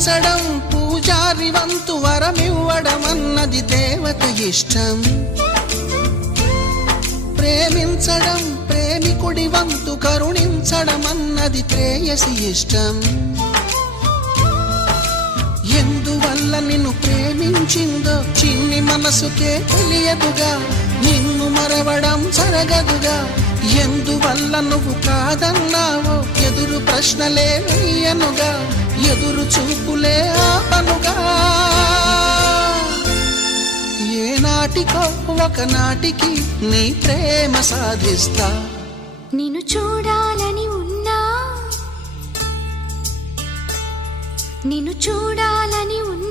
పూజించడం పూజారి వంతు వరమివ్వడం అన్నది దేవత ఇష్టం. ప్రేమించడం ప్రేమికుడి వంతు కరుణించడం అన్నది ప్రేయసి ఇష్టం. ఎందువల్ల నిన్ను ప్రేమించిందో చిన్ని మనసుకే తెలియదుగా, నిన్ను మరవడం జరగదుగా. ఎందువల్ల నువ్వు కాదన్నావో ఎదురు ప్రశ్నలే వేయనుగా, ఎదురు చూపులే ఆపనుగా. ఏనాటికో ఒకనాటికి నీ ప్రేమ సాధిస్తా. నిన్ను చూడాలని ఉన్నా, నిన్ను చూడాలని ఉన్నా.